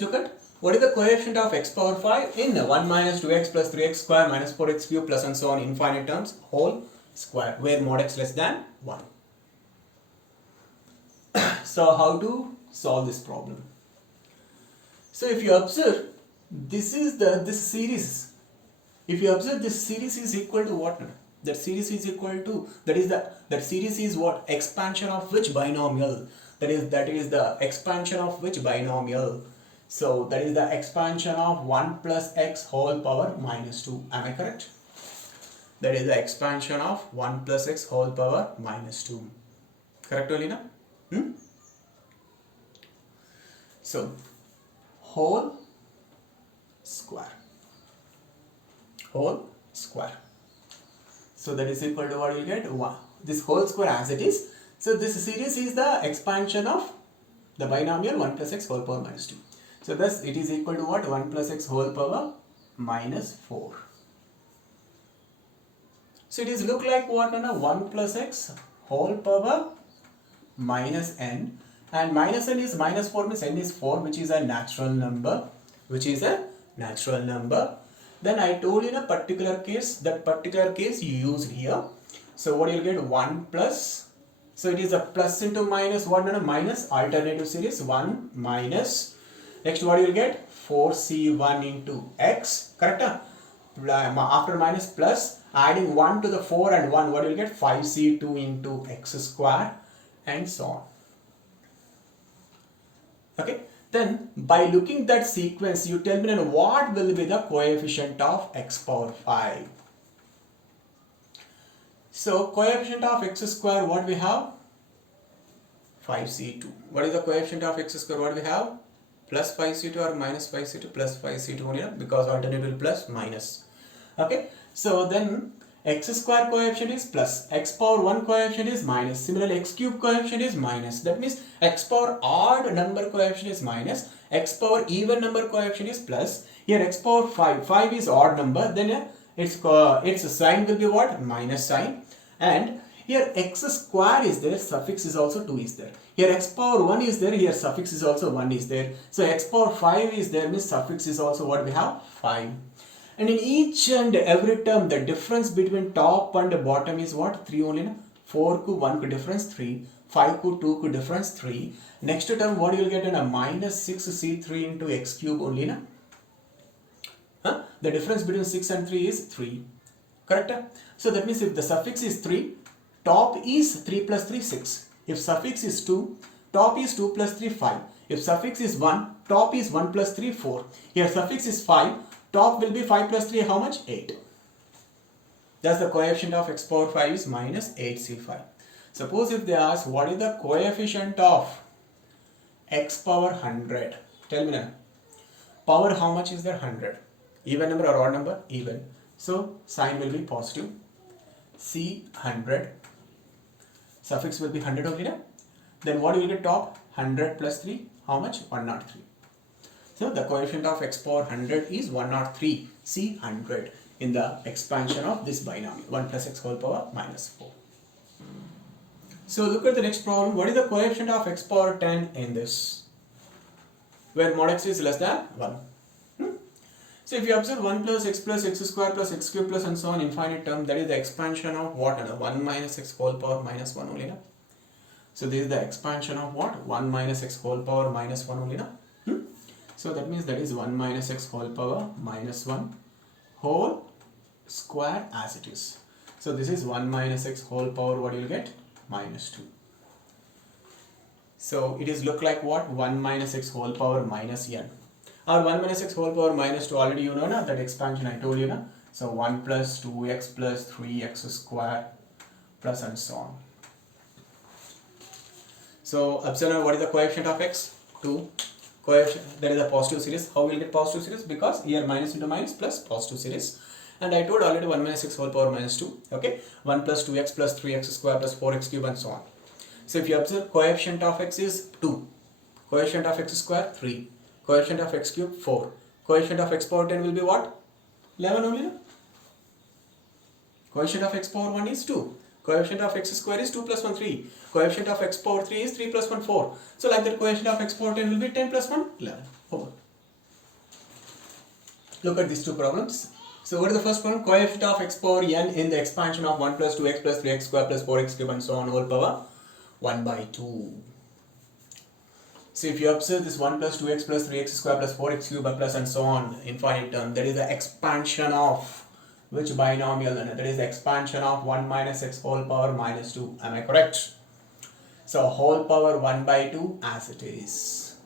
look at what is the coefficient of x power 5 in 1 minus 2x plus 3x square minus 4x cube plus and so on infinite terms whole square where mod x less than 1. So how to solve this problem? So if you observe, this series. If you observe, this series is equal to what? That series is equal to, that series is what? Expansion of which binomial? That is the expansion of which binomial? So that is the expansion of 1 plus x whole power minus 2. Am I correct? That is the expansion of 1 plus x whole power minus 2. Correct, Olina? So whole square. So that is equal to what you get? 1. This whole square as it is. So this series is the expansion of the binomial 1 plus x whole power minus 2. So thus it is equal to what? 1 plus x whole power minus 4. So it is look like what? 1 plus x whole power minus n, and minus n is minus 4 means n is 4, which is a natural number. Then I told you in a particular case, that particular case you use here. So what you will get? 1 plus, so it is a plus into minus, what? Minus, alternative series 1 minus, next what you will get? 4c1 into x, correct? After minus plus, adding 1 to the 4 and 1, what you will get? 5c2 into x square and so on. Okay, then by looking that sequence, you tell me then what will be the coefficient of x power 5. So coefficient of x square, what we have? 5c2. What is the coefficient of x square? What we have? Plus 5c2 or minus 5c2? Plus 5c2 only, because alternative plus minus. Okay, so then x square coefficient is plus, x power 1 coefficient is minus, similarly x cube coefficient is minus. That means x power odd number coefficient is minus, x power even number coefficient is plus. Here x power 5 is odd number, then its sign will be what? Minus sign. And here x square is there, suffix is also 2 is there. Here x power 1 is there, here suffix is also 1 is there. So x power 5 is there, means suffix is also what we have? 5. And in each and every term, the difference between top and bottom is what? 3 only. 4 ku 1 ku difference 3, 5 ku 2 ku difference 3. Next term, what you will get? In a minus 6c3 into x cube only. The difference between 6 and 3 is 3. Correct? So that means if the suffix is 3, top is 3 plus 3, 6. If suffix is 2, top is 2 plus 3, 5. If suffix is 1, top is 1 plus 3, 4. Here suffix is 5. Top will be 5 plus 3, how much? 8. Thus the coefficient of x power 5 is minus 8c5. Suppose if they ask what is the coefficient of x power 100. Tell me now. Power how much is there? 100. Even number or odd number? Even. So sign will be positive. C 100. Suffix will be 100 only. Then what will you get? Top 100 plus 3. How much? 103. So the coefficient of x power 100 is 103, C 100 in the expansion of this binomial 1 plus x whole power minus 4. So look at the next problem. What is the coefficient of x power 10 in this? Where mod x is less than 1. So if you observe 1 plus x square plus x cube plus and so on infinite term, that is the expansion of what? 1 minus x whole power minus 1 only. So this is the expansion of what? 1 minus x whole power minus 1 only. So that means that is 1 minus x whole power minus 1 whole square as it is. So this is 1 minus x whole power, what you will get? Minus 2. So it is look like what? 1 minus x whole power minus n. Or 1 minus x whole power minus 2, already you know that expansion I told you. So 1 plus 2x plus 3x square plus and so on. So observe what is the coefficient of x? 2. Coefficient, that is a positive series. How will we get positive series? Because here minus into minus plus positive series. And I told already 1 minus x whole power minus 2. Okay. 1 plus 2x plus 3x square plus 4x cube and so on. So if you observe, coefficient of x is 2. Coefficient of x square 3. Coefficient of x cube 4. Coefficient of x power 10 will be what? 11 only. Coefficient of x power 1 is 2. Coefficient of x square is 2 plus 1, 3. Coefficient of x power 3 is 3 plus 1, 4. So like that, coefficient of x power 10 will be 10 plus 1, 11. Over. Look at these two problems. So what is the first problem? Coefficient of x power n in the expansion of 1 plus 2x plus 3x square plus 4x cube and so on whole power 1 by 2. So if you observe this 1 plus 2x plus 3x square plus 4x cube plus and so on infinite term, that is the expansion of which binomial? And that is the expansion of 1 minus x whole power minus 2. Am I correct? So whole power 1 by 2 as it is.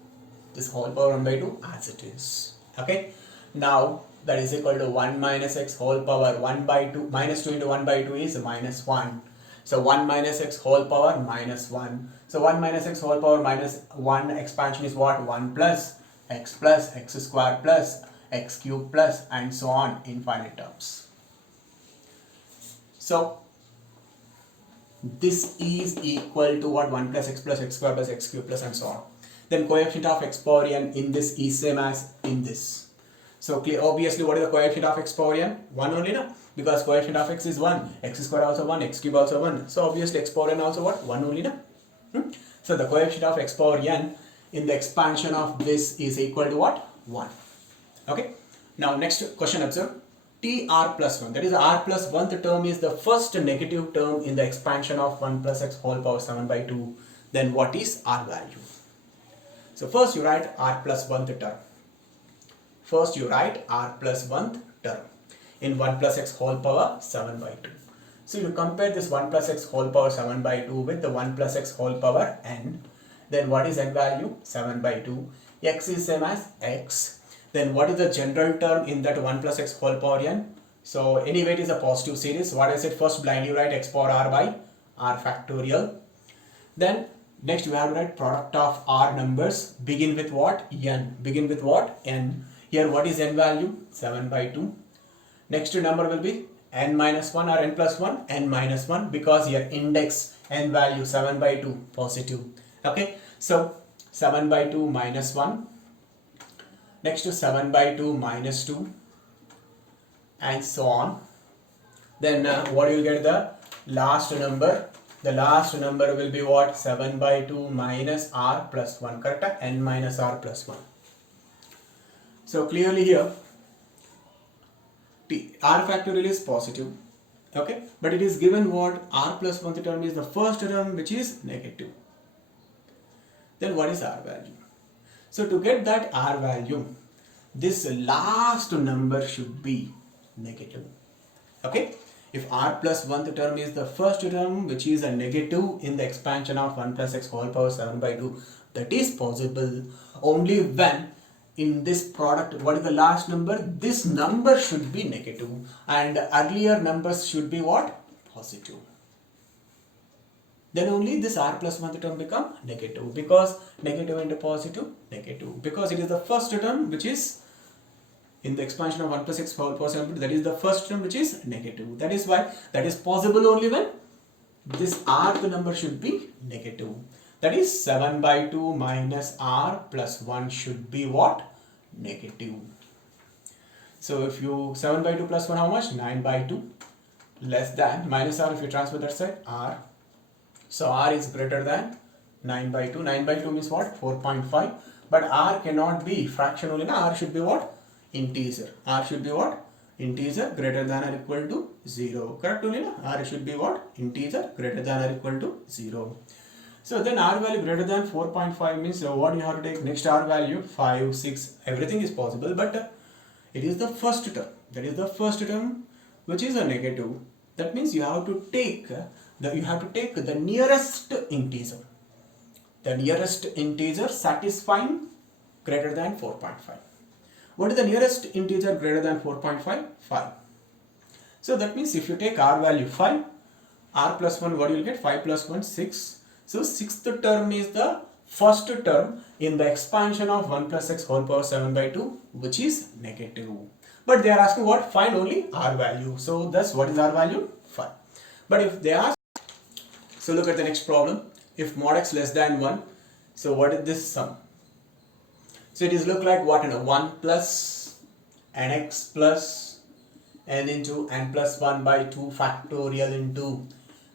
This whole power 1 by 2 as it is. Okay. Now that is equal to 1 minus x whole power 1 by 2. Minus 2 into 1 by 2 is minus 1. So 1 minus x whole power minus 1. So 1 minus x whole power minus 1 expansion is what? 1 plus x square plus x cube plus and so on infinite terms. So this is equal to what? 1 plus x square plus x cube plus and so on. Then coefficient of x power n in this is same as in this. So obviously what is the coefficient of x power n? 1 only, no? Because coefficient of x is 1, x square also 1, x cube also 1. So obviously x power n also what? 1 only, no? So the coefficient of x power n in the expansion of this is equal to what? 1. Okay. Now next question, observe. TR plus 1, that is r plus 1th term is the first negative term in the expansion of 1 plus x whole power 7 by 2. Then what is r value? So first you write r plus 1th term. First you write r plus 1th term in 1 plus x whole power 7 by 2. So you compare this 1 plus x whole power 7 by 2 with the 1 plus x whole power n. Then what is n value? 7 by 2. X is same as x. Then what is the general term in that 1 plus x whole power n? So anyway it is a positive series. What I said, first blindly write x power r by r factorial. Then next we have to write product of r numbers. Begin with what? N. Begin with what? N. Here what is n value? 7 by 2. Next number will be n minus 1 or n plus 1? N minus 1, because here index n value 7 by 2 positive. Okay. So 7 by 2 minus 1. Next to 7 by 2 minus 2 and so on. Then what you will get the last number? The last number will be what? 7 by 2 minus r plus 1, correct? N minus r plus 1. So clearly here r factorial is positive, okay, but it is given what? R plus 1th term is the first term which is negative. Then what is r value? So to get that r value, this last number should be negative. Okay, if r plus 1th term is the first term which is a negative in the expansion of 1 plus x whole power 7 by 2, that is possible only when in this product, what is the last number? This number should be negative and earlier numbers should be what? Positive. Then only this r plus 1th term become negative, because negative into positive, negative, because it is the first term which is in the expansion of 1 plus x whole power 7, that is the first term which is negative. That is why that is possible only when this rth number should be negative. That is 7 by 2 minus r plus 1 should be what? Negative. So if you 7 by 2 plus 1 how much? 9 by 2 less than minus r, if you transfer that side, r. So r is greater than 9 by 2. 9 by 2 means what? 4.5. But r cannot be fraction only. R should be what? Integer. R should be what? Integer greater than or equal to 0. Correct only? R should be what? Integer greater than or equal to 0. So then r value greater than 4.5 means what you have to take? Next r value 5, 6, everything is possible, but it is the first term. That is the first term which is a negative. That means you have to take the nearest integer. The nearest integer satisfying greater than 4.5. What is the nearest integer greater than 4.5? 5. So that means if you take r value 5, r plus 1, what you will get? 5 plus 1, 6. So 6th term is the first term in the expansion of 1 plus x whole power 7 by 2, which is negative. But they are asking what? Find only r value. So thus what is r value? 5. But if they ask, so look at the next problem. If mod x less than 1, so what is this sum? So it is look like what? 1 plus nx plus n into n plus 1 by 2 factorial into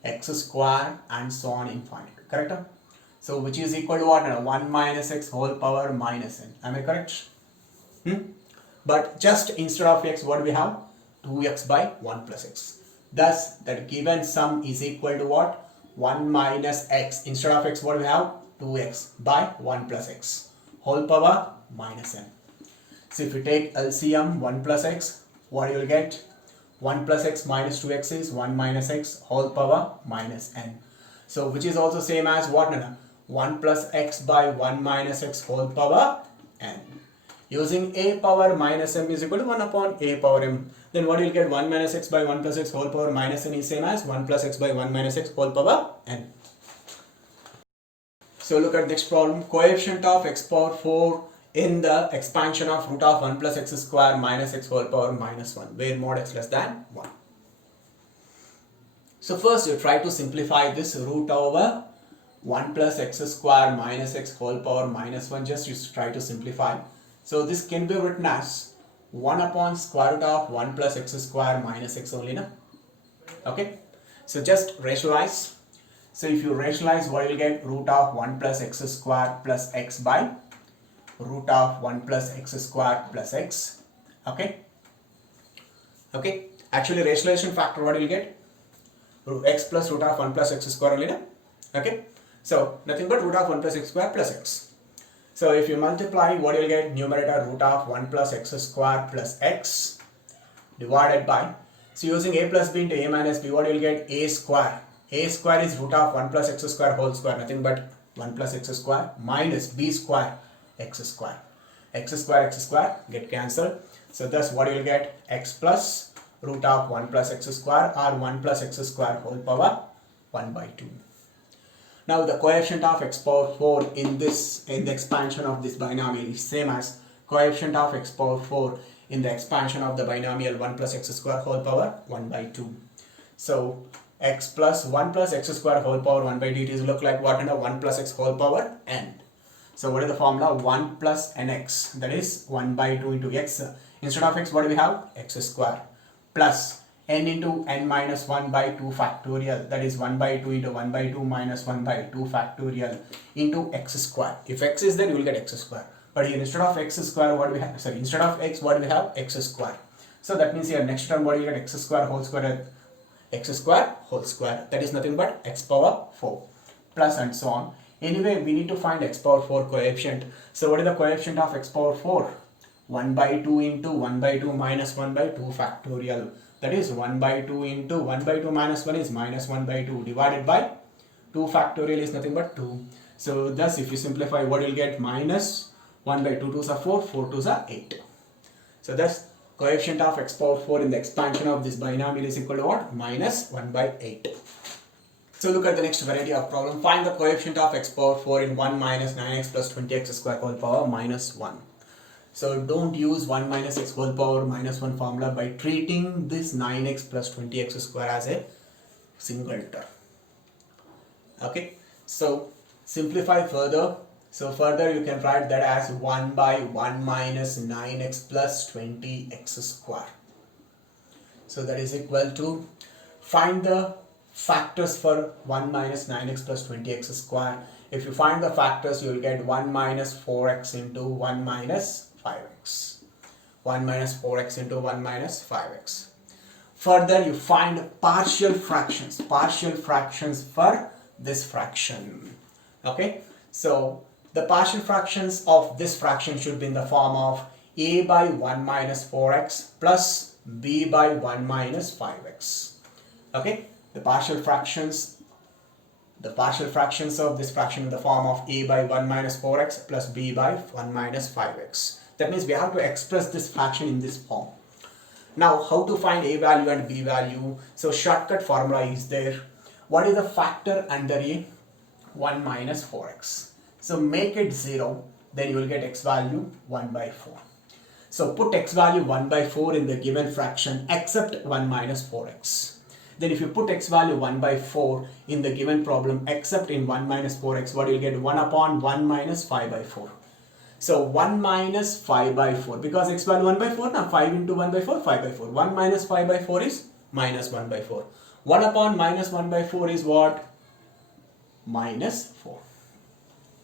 x square and so on infinite. Correct? So which is equal to what? 1 minus x whole power minus n. Am I correct? But just instead of x, what do we have? 2x by 1 plus x. Thus, that given sum is equal to what? 1 minus x. Instead of x, what do we have? 2x by 1 plus x. Whole power minus n. So if you take LCM 1 plus x, what you will get? 1 plus x minus 2x is 1 minus x whole power minus n. So which is also same as what? 1 plus x by 1 minus x whole power n. Using a power minus m is equal to 1 upon a power m. Then what you will get? 1 minus x by 1 plus x whole power minus n is same as 1 plus x by 1 minus x whole power n. So look at next problem. Coefficient of x power 4 in the expansion of root of 1 plus x square minus x whole power minus 1, where mod x less than 1. So first you try to simplify this root over 1 plus x square minus x whole power minus 1. Just you try to simplify. So this can be written as 1 upon square root of 1 plus x square minus x only, na? Okay. So just rationalize. So if you rationalize, what you will get? Root of 1 plus x square plus x by root of 1 plus x square plus x. Okay. Okay. Actually, rationalization factor, what you will get? X plus root of 1 plus x square only, na? Okay. So nothing but root of 1 plus x square plus x. So if you multiply, what you will get? Numerator root of 1 plus x square plus x divided by, so using a plus b into a minus b, what you will get? A square. A square is root of 1 plus x square whole square, nothing but 1 plus x square minus b square x square. X square get cancelled. So thus what you will get? X plus root of 1 plus x square or 1 plus x square whole power 1 by 2. Now the coefficient of x power 4 in the expansion of this binomial is same as coefficient of x power 4 in the expansion of the binomial 1 plus x square whole power 1 by 2. So x plus 1 plus x square whole power 1 by 2, it is look like what? 1 plus x whole power n. So what is the formula? 1 plus nx, that is 1 by 2 into x. Instead of x, what do we have? X square plus n into n minus 1 by 2 factorial, that is 1 by 2 into 1 by 2 minus 1 by 2 factorial into x square. If x is there, you will get x square. But here instead of x square, what do we have? Sorry, instead of x, what do we have? X square. So that means here next term, what do you get? X square whole square, x square whole square. That is nothing but x power 4 plus and so on. Anyway, we need to find x power 4 coefficient. So what is the coefficient of x power 4? 1 by 2 into 1 by 2 minus 1 by 2 factorial. That is 1 by 2 into 1 by 2 minus 1 is minus 1 by 2 divided by 2 factorial is nothing but 2. So thus if you simplify, what you will get? Minus 1 by 2 2s are 4, 4 2s are 8. So thus coefficient of x power 4 in the expansion of this binomial is equal to what? Minus 1 by 8. So look at the next variety of problem. Find the coefficient of x power 4 in 1 minus 9x plus 20x square whole power minus 1. So don't use 1 minus x whole power minus 1 formula by treating this 9x plus 20x square as a single term. Okay. So simplify further. So further you can write that as 1 by 1 minus 9x plus 20x square. So that is equal to, find the factors for 1 minus 9x plus 20x square. If you find the factors, you will get 1 minus 4x into 1 minus 5x. 1 minus 4x into 1 minus 5x. Further, you find partial fractions for this fraction. Okay. So the partial fractions of this fraction should be in the form of a by 1 minus 4x plus b by 1 minus 5x. Okay. The partial fractions of this fraction in the form of a by 1 minus 4x plus b by 1 minus 5x. That means we have to express this fraction in this form. Now how to find a value and b value? So shortcut formula is there. What is the factor under a? 1 minus 4x. So make it 0, then you will get x value 1 by 4. So put x value 1 by 4 in the given fraction except 1 minus 4x. Then if you put x value 1 by 4 in the given problem except in 1 minus 4x, what you will get? 1 upon 1 minus 5 by 4. So 1 minus 5 by 4, because x value 1 by 4, now 5 into 1 by 4, 5 by 4. 1 minus 5 by 4 is minus 1 by 4. 1 upon minus 1 by 4 is what? Minus 4.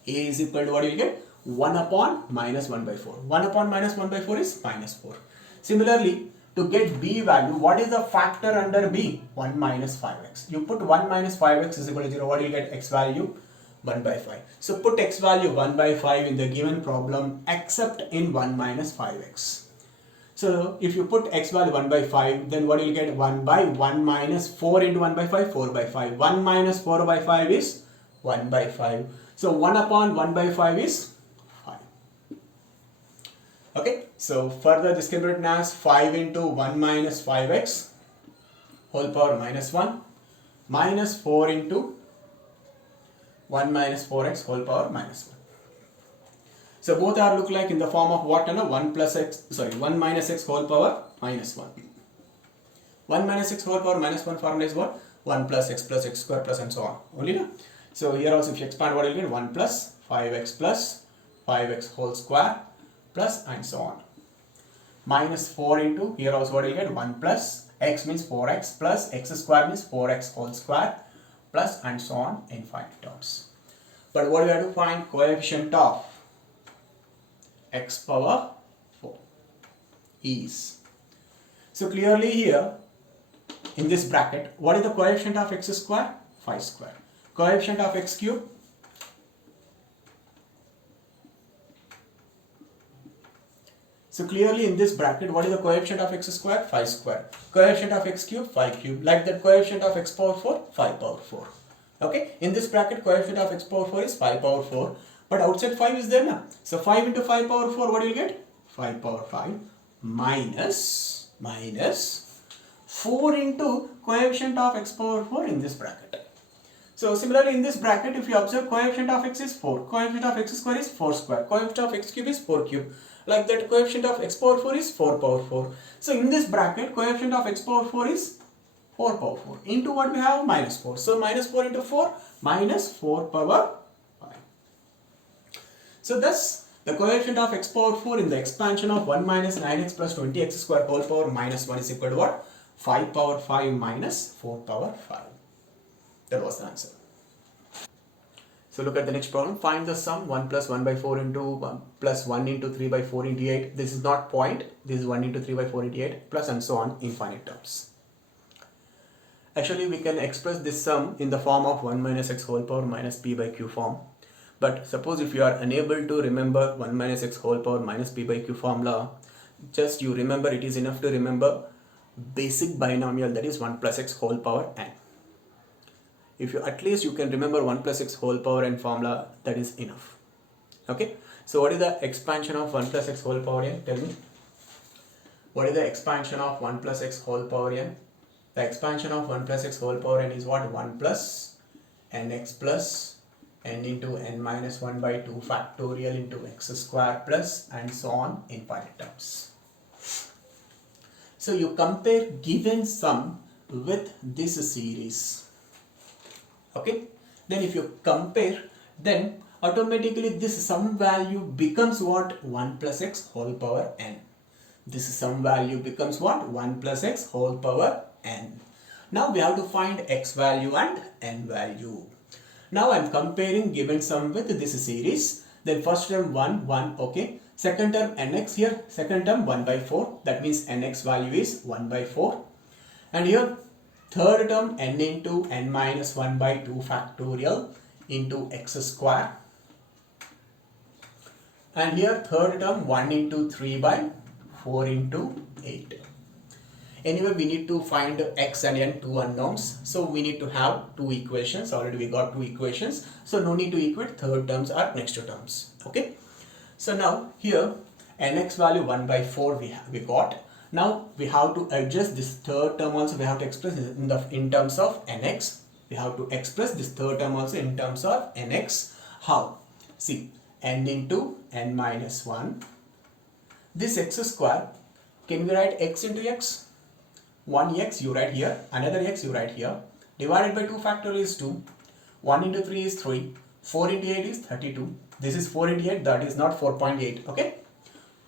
A is equal to what you will get? 1 upon minus 1 by 4. 1 upon minus 1 by 4 is minus 4. Similarly, to get b value, what is the factor under b? 1 minus 5x. You put 1 minus 5x is equal to 0. What do you get? X value 1 by 5. So put x value 1 by 5 in the given problem except in 1 minus 5x. So if you put x value 1 by 5, then what do you get? 1 by 1 minus 4 into 1 by 5, 4 by 5. 1 minus 4 by 5 is 1 by 5. So 1 upon 1 by 5 is 5. Okay, so further this can be written as 5 into 1 minus 5x whole power minus 1 minus 4 into 1 minus 4x whole power minus 1. So both are look like in the form of what? 1 plus x, 1 minus x whole power minus 1. 1 minus x whole power minus 1 formula is what? 1 plus x square plus and so on. Only no? So here also if you expand, what you get? 1 plus 5x whole square plus and so on. Minus 4 into, here also what you get? 1 plus x means 4x plus x square means 4x whole square plus and so on, infinite terms. But what we have to find? Coefficient of x power 4 is. So clearly here in this bracket, what is the coefficient of x square? 5 square. Coefficient of x cube? So clearly in this bracket, what is the coefficient of x square? 5 square. Coefficient of x cube? 5 cube. Like that, coefficient of x power 4? 5 power 4. Okay, in this bracket, coefficient of x power 4 is 5 power 4. But outside 5 is there now. So 5 into 5 power 4, what do you get? 5 power 5 minus 4 into coefficient of x power 4 in this bracket. So similarly in this bracket, if you observe, coefficient of x is 4, coefficient of x square is 4 square, coefficient of x cube is 4 cube. Like that, coefficient of x power 4 is 4 power 4. So in this bracket, coefficient of x power 4 is 4 power 4 into what we have? Minus 4. So minus 4 into 4, minus 4 power 5. So thus, the coefficient of x power 4 in the expansion of 1 minus 9x plus 20x square whole power minus 1 is equal to what? 5 power 5 minus 4 power 5. That was the answer. So look at the next problem. Find the sum 1 plus 1 by 4 into 1 plus 1 into 3 by 4 into 8. This is not point. This is 1 into 3 by 4 into 8 plus and so on, infinite terms. Actually, we can express this sum in the form of 1 minus x whole power minus p by q form. But suppose if you are unable to remember 1 minus x whole power minus p by q formula, just you remember, it is enough to remember basic binomial, that is 1 plus x whole power n. If you at least you can remember 1 plus x whole power n formula, that is enough. Okay. So what is the expansion of 1 plus x whole power n? Tell me. What is the expansion of 1 plus x whole power n? The expansion of 1 plus x whole power n is what? 1 plus nx plus n into n minus 1 by 2 factorial into x square plus and so on, infinite terms. So you compare given sum with this series. Okay, then if you compare, then automatically this sum value becomes what? 1 plus x whole power n. This sum value becomes what? 1 plus x whole power n. Now we have to find x value and n value. Now I am comparing given sum with this series. Then first term 1, 1, okay. Second term nx here, second term 1 by 4. That means nx value is 1 by 4. And here third term n into n minus 1 by 2 factorial into x square. And here third term 1 into 3 by 4 into 8. Anyway, we need to find x and n, two unknowns. So we need to have two equations. Already we got two equations. So no need to equate third terms or next terms. Okay. So now here nx value 1 by 4 we got. Now we have to adjust this third term also. We have to express in terms of nx. We have to express this third term also in terms of nx. How? See, n into n minus 1. This x square, can we write x into x? One x you write here, another x you write here. Divided by 2 factorial is 2. 1 into 3 is 3. 4 into 8 is 32. This is 4 into 8, that is not 4.8. Okay?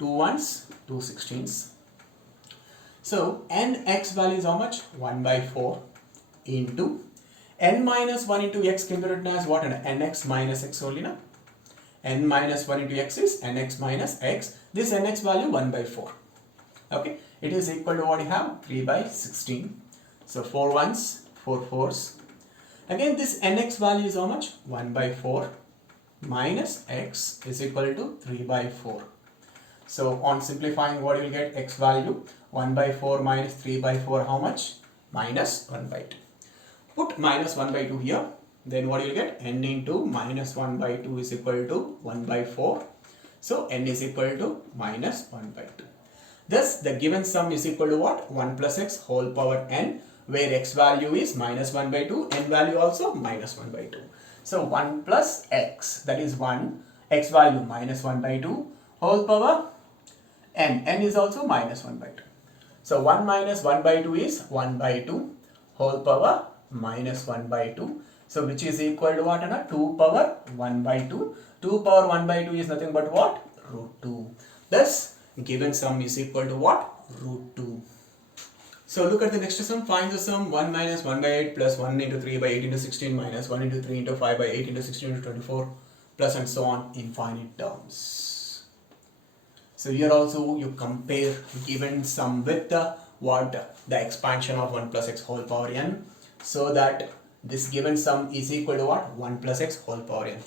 2 ones, 2 16s. So nx value is how much? 1 by 4 into n minus 1 into x can be written as what? Nx minus x only, na? n minus 1 into x is nx minus x. This nx value 1 by 4. Okay, it is equal to what you have, 3 by 16. So 4 ones, 4 fours. Again, this nx value is how much? 1 by 4 minus x is equal to 3 by 4. So on simplifying, what you will get? X value 1 by 4 minus 3 by 4, how much? Minus 1 by 2. Put minus 1 by 2 here. Then what you will get? N into minus 1 by 2 is equal to 1 by 4. So n is equal to minus 1 by 2. Thus the given sum is equal to what? 1 plus x whole power n, where x value is minus 1 by 2, n value also minus 1 by 2. So 1 plus x, that is 1, x value minus 1 by 2, whole power n, n is also minus 1 by 2. So 1 minus 1 by 2 is 1 by 2, whole power minus 1 by 2. So which is equal to what? 2 power 1 by 2. 2 power 1 by 2 is nothing but what? Root 2. Thus given sum is equal to what? Root 2. So look at the next sum. Find the sum 1 minus 1 by 8 plus 1 into 3 by 8 into 16 minus 1 into 3 into 5 by 8 into 16 into 24 plus and so on, infinite terms. So here also you compare given sum with the expansion of 1 plus x whole power n, so that this given sum is equal to what? 1 plus x whole power n.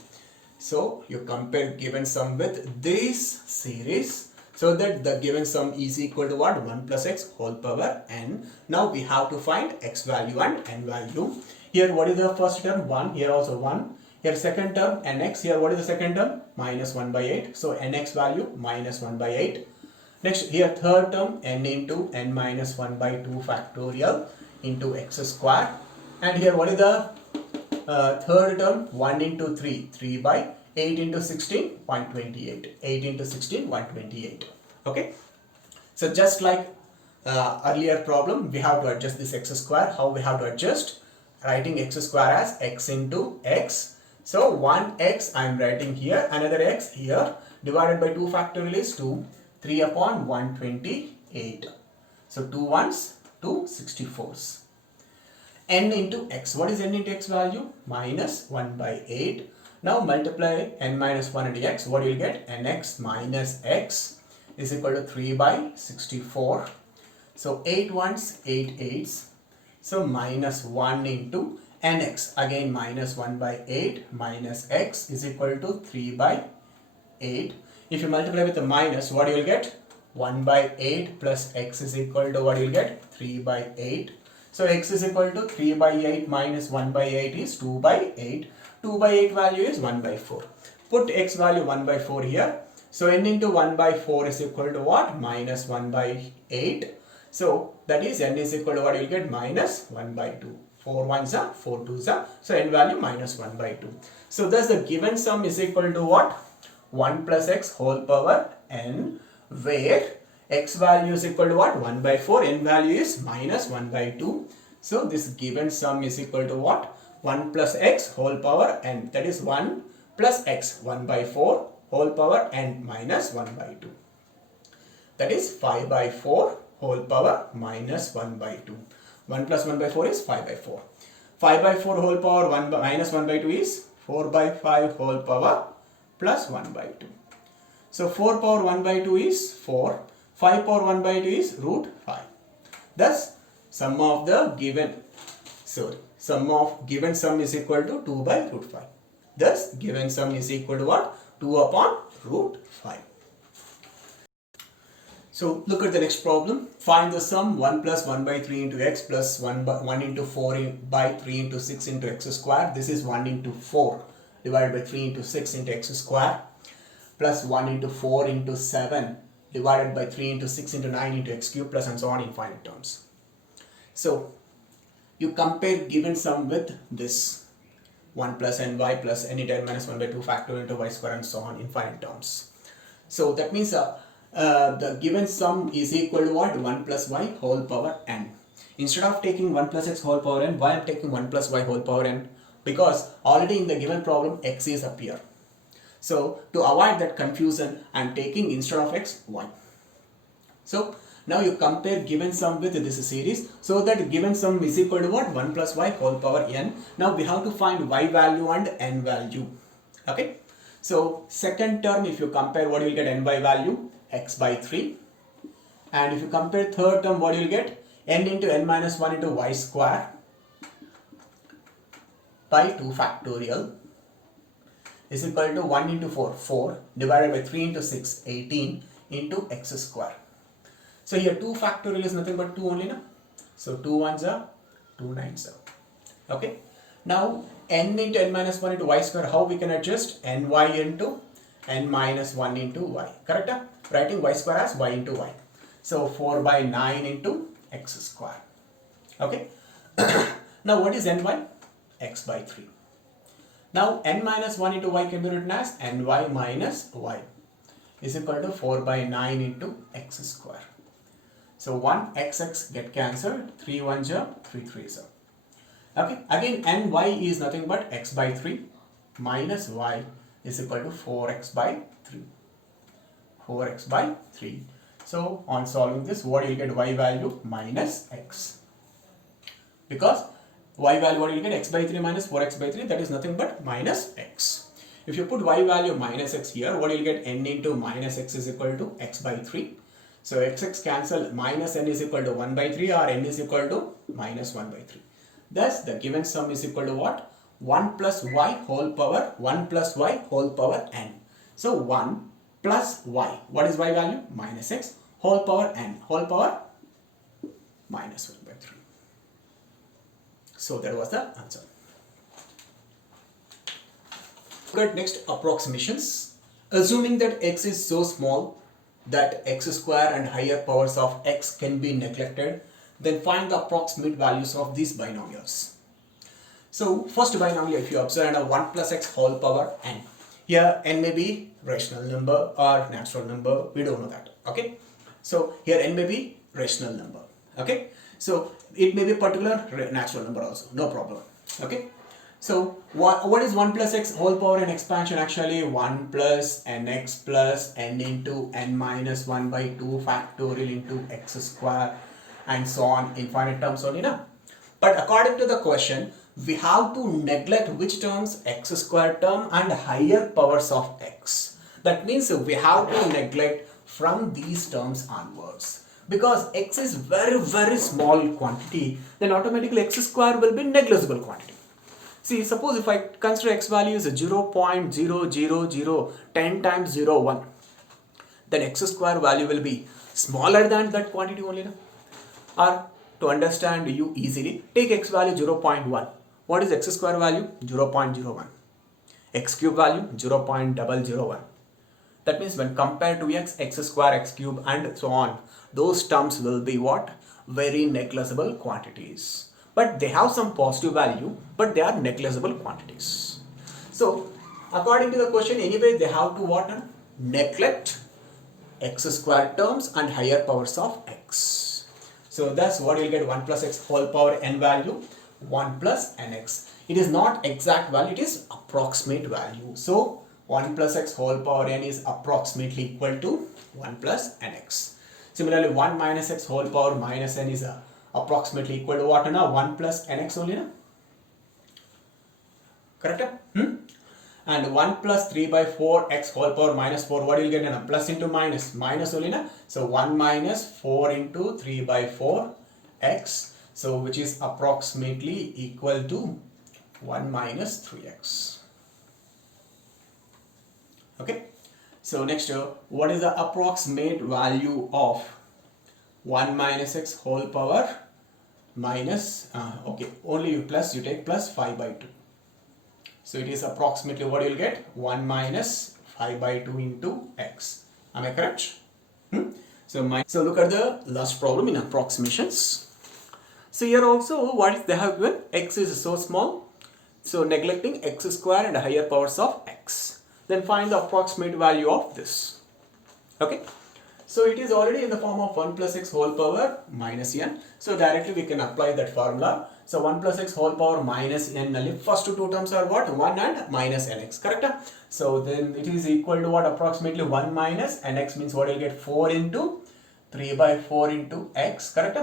So you compare given sum with this series, so that the given sum is equal to what? 1 plus x whole power n. Now we have to find x value and n value. Here what is the first term? 1. Here also 1. Here second term nx. Here what is the second term? Minus 1 by 8. So nx value minus 1 by 8. Next here third term n into n minus 1 by 2 factorial into x square. And here what is the third term? 1 into 3, 3 by 8 into 16, 128. 8 into 16, 128. Okay. So just like earlier problem, we have to adjust this x square. How we have to adjust? Writing x square as x into x. So 1x I am writing here, another x here, divided by 2 factorial is 2. 3 upon 128. So 2 ones, 2 64s. N into x. What is n into x value? Minus 1 by 8. Now multiply n minus 1 into x. What you will get? Nx minus x is equal to 3 by 64. So 8 ones, 8 eights. So minus 1 into nx. Again minus 1 by 8 minus x is equal to 3 by 8. If you multiply with the minus, what you will get? 1 by 8 plus x is equal to what you will get? 3 by 8. So x is equal to 3 by 8 minus 1 by 8 is 2 by 8. 2 by 8 value is 1 by 4. Put x value 1 by 4 here. So n into 1 by 4 is equal to what? Minus 1 by 8. So that is n is equal to what you will get? Minus 1 by 2. 4 ones are, 4 twos are. So n value minus 1 by 2. So thus the given sum is equal to what? 1 plus x whole power n, where x value is equal to what? 1 by 4, n value is minus 1 by 2. So this given sum is equal to what? 1 plus x whole power n, that is 1 plus x, 1 by 4 whole power n minus 1 by 2. That is 5 by 4 whole power minus 1 by 2. 1 plus 1 by 4 is 5 by 4. 5 by 4 whole power minus 1 by 2 is 4 by 5 whole power plus 1 by 2. So 4 power 1 by 2 is 4. 5 power 1 by 2 is root 5. Thus sum of given sum is equal to 2 by root 5. Thus given sum is equal to what? 2 upon root 5. So look at the next problem. Find the sum 1 plus 1 by 3 into x plus 1 into 4 by 3 into 6 into x square. This is 1 into 4 divided by 3 into 6 into x square plus 1 into 4 into 7 divided by 3 into 6 into 9 into x cube plus and so on, infinite terms. So you compare given sum with this 1 plus ny plus n into n minus 1 by 2 factorial into y square and so on, infinite terms. So that means the given sum is equal to what? 1 plus y whole power n. Instead of taking 1 plus x whole power n, why I am taking 1 plus y whole power n? Because already in the given problem x is up here. So to avoid that confusion, I am taking instead of x, y. So now you compare given sum with this series. So that given sum is equal to what? 1 plus y whole power n. Now we have to find y value and n value. Okay. So second term, if you compare, what you will get? Ny value x by 3. And if you compare third term, what you will get? N into n minus 1 into y square by 2 factorial is equal to 1 into 4, 4 divided by 3 into 6, 18 into x square. So here 2 factorial is nothing but 2 only, na? So 2 ones are 2 nines are. Okay. Now n into n minus 1 into y square, how we can adjust? Ny into n minus 1 into y. Correct? Writing y square as y into y. So 4 by 9 into x square. Okay. Now what is ny? X by 3. Now n minus 1 into y can be written as ny minus y is equal to 4 by 9 into x square. So 1 x get cancelled, 3 1s are 3 3s are. Okay, again ny is nothing but x by 3 minus y is equal to 4x by 3. 4x by 3. So on solving this, what you will get? Y value minus x. Because y value, what you will get? X by 3 minus 4x by 3, that is nothing but minus x. If you put y value minus x here, what you will get? N into minus x is equal to x by 3. So x cancel, minus n is equal to 1 by 3 or n is equal to minus 1 by 3. Thus the given sum is equal to what? 1 plus y whole power 1 plus y whole power n. So 1 plus y. What is y value? Minus x whole power n whole power minus 1 by 3. So that was the answer. Look at next approximations. Assuming that x is so small that x square and higher powers of x can be neglected, then find the approximate values of these binomials. So first binomial, if you observe, 1 plus x whole power n. Here n may be rational number or natural number, we don't know that. Okay, so here n may be rational number. Okay, so it may be particular natural number also, no problem. Okay, so what is 1 plus x whole power in expansion? Actually 1 plus nx plus n into n minus 1 by 2 factorial into x square and so on, infinite terms only, na? But according to the question, we have to neglect which terms? X square term and higher powers of x. That means we have to neglect from these terms onwards. Because x is very small quantity, then automatically x square will be negligible quantity. See, suppose if I consider x value is 0.00010 times 0.1, then x square value will be smaller than that quantity only, na? Or to understand you easily, take x value 0.1. What is x square value? 0.01. X cube value 0.001. That means when compared to x square, x cube and so on, those terms will be what? Very negligible quantities. But they have some positive value, but they are negligible quantities. So according to the question, anyway, they have to what? Neglect x square terms and higher powers of x. So that's what you'll get, 1 plus x whole power n value, 1 plus nx. It is not exact value, it is approximate value. So 1 plus x whole power n is approximately equal to 1 plus nx. Similarly, 1 minus x whole power minus n is approximately equal to what now? 1 plus nx only, na? Correct? And 1 plus 3 by 4 x whole power minus 4, what will you get? Plus into minus, minus only, na? So 1 minus 4 into 3 by 4 x, so which is approximately equal to 1 minus 3x. Okay, so next, what is the approximate value of 1 minus x whole power minus, okay, only you plus, you take plus 5 by 2. So it is approximately what you will get? 1 minus 5 by 2 into x. Am I correct? So look at the last problem in approximations. So here also what is they have given? X is so small. So neglecting x square and higher powers of x. Then find the approximate value of this. Okay. So it is already in the form of 1 plus x whole power minus n. So directly we can apply that formula. So 1 plus x whole power minus n. First two terms are what? 1 and minus nx. Correct? So then it is equal to what? Approximately 1 minus nx means what you'll get? 4 into 3 by 4 into x. Correct?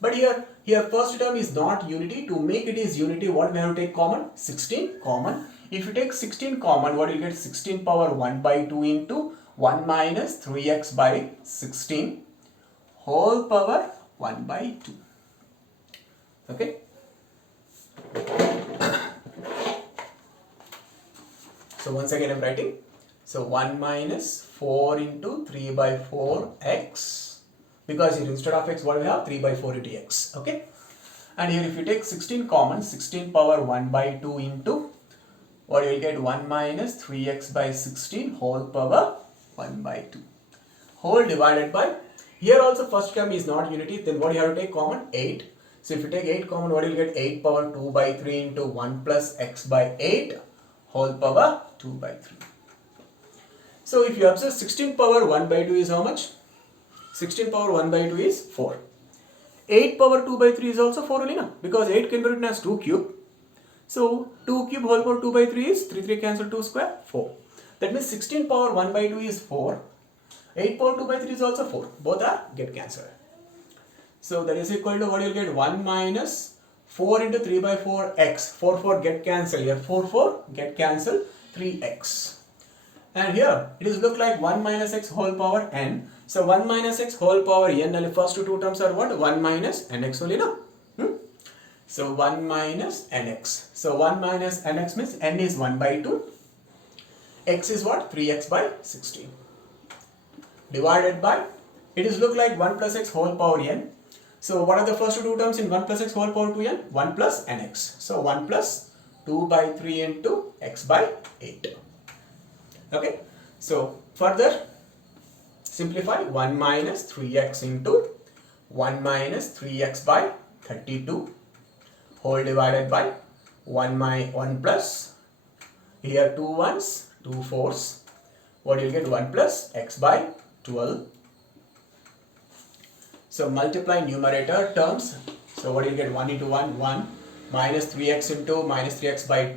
But here first term is not unity. To make it is unity, what we have to take common? 16 common. If you take 16 common, what do you get? 16 power 1 by 2 into 1 minus 3x by 16 whole power 1 by 2. Okay. So once again I'm writing. So 1 minus 4 into 3 by 4 x, because here instead of x what we have? 3 by 4 into x. Okay. And here if you take 16 common, 16 power 1 by 2 into, what you will get? 1 minus 3x by 16 whole power 1 by 2. Whole divided by, here also first term is not unity, then what you have to take common? 8. So if you take 8 common, what you will get? 8 power 2 by 3 into 1 plus x by 8 whole power 2 by 3. So if you observe 16 power 1 by 2 is how much? 16 power 1 by 2 is 4. 8 power 2 by 3 is also 4 only, no? Because 8 can be written as 2 cube. So 2 cube whole power 2 by 3 is 3 cancel 2 square 4. That means 16 power 1 by 2 is 4. 8 power 2 by 3 is also 4. Both are get cancelled. So that is equal to what you will get? 1 minus 4 into 3 by 4 x. 4 get cancelled. Here 4 get cancelled 3x. And here it is look like 1 minus x whole power n. So 1 minus x whole power n, and the first two terms are what? 1 minus nx only, no? So 1 minus nx. So 1 minus nx means n is 1 by 2. X is what? 3x by 16. Divided by, it is look like 1 plus x whole power n. So what are the first two terms in 1 plus x whole power 2n? 1 plus nx. So 1 plus 2 by 3 into x by 8. Okay. So further simplify, 1 minus 3x into 1 minus 3x by 32 whole divided by 1 plus, here 2 1s, 2 4s, what you will get? 1 plus x by 12. So multiply numerator terms. So what you will get? 1 into 1, 1, minus 3x into minus 3x by,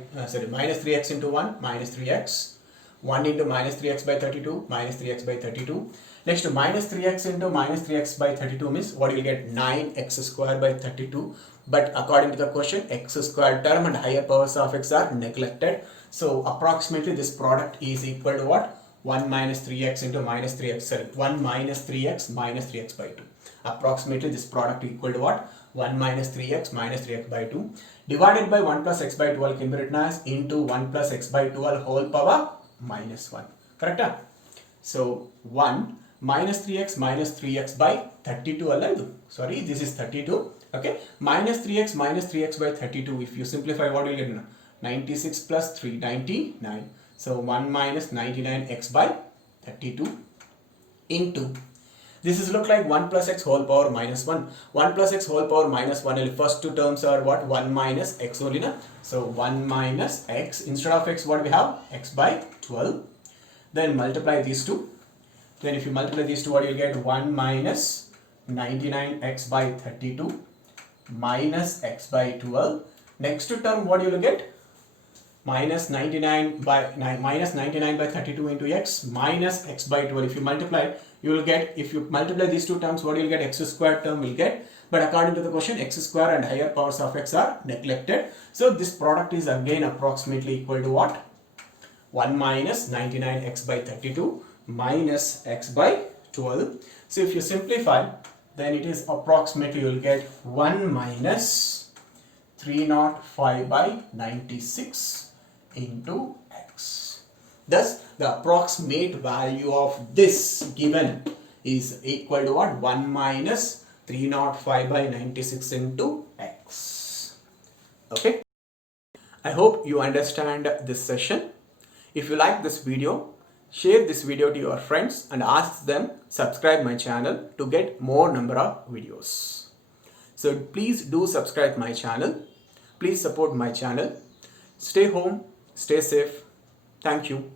minus 3x into 1, minus 3x, 1 into minus 3x by 32, minus 3x by 32. Next to minus 3x into minus 3x by 32 means what you will get? 9x square by 32. But according to the question, x square term and higher powers of x are neglected. So approximately this product is equal to what? 1 minus 3x into minus 3x, 1 minus 3x minus 3x by 2. Approximately this product equal to what? 1 minus 3x minus 3x by 2 divided by 1 plus x by 12 can be written as into 1 plus x by 12 whole power minus 1. Correct? So 1 minus 3x by 32 alive. Sorry, this is 32. Okay, minus 3x by 32. If you simplify, what will you get? 96 plus 3, 99. So 1 minus 99x by 32 into, this is look like 1 plus x whole power minus 1. 1 plus x whole power minus 1. And the first two terms are what? 1 minus x only, na? So 1 minus x. Instead of x, what we have? X by 12. Then multiply these two. Then if you multiply these two, what you will get? 1 minus 99x by 32 minus x by 12. Next term, what you will get? Minus 99 by 32 into x minus x by 12. If you multiply, you will get, if you multiply these two terms, what you will get? X square term will get. But according to the question, x square and higher powers of x are neglected. So this product is again approximately equal to what? 1 minus 99x by 32 minus x by 12. So if you simplify, then it is approximately, you will get 1 minus 305 by 96 into x. Thus the approximate value of this given is equal to what? 1 minus 305 by 96 into x. Okay. I hope you understand this session. If you like this video, share this video to your friends and ask them subscribe my channel to get more number of videos. So please do subscribe my channel. Please support my channel. Stay home, stay safe. Thank you.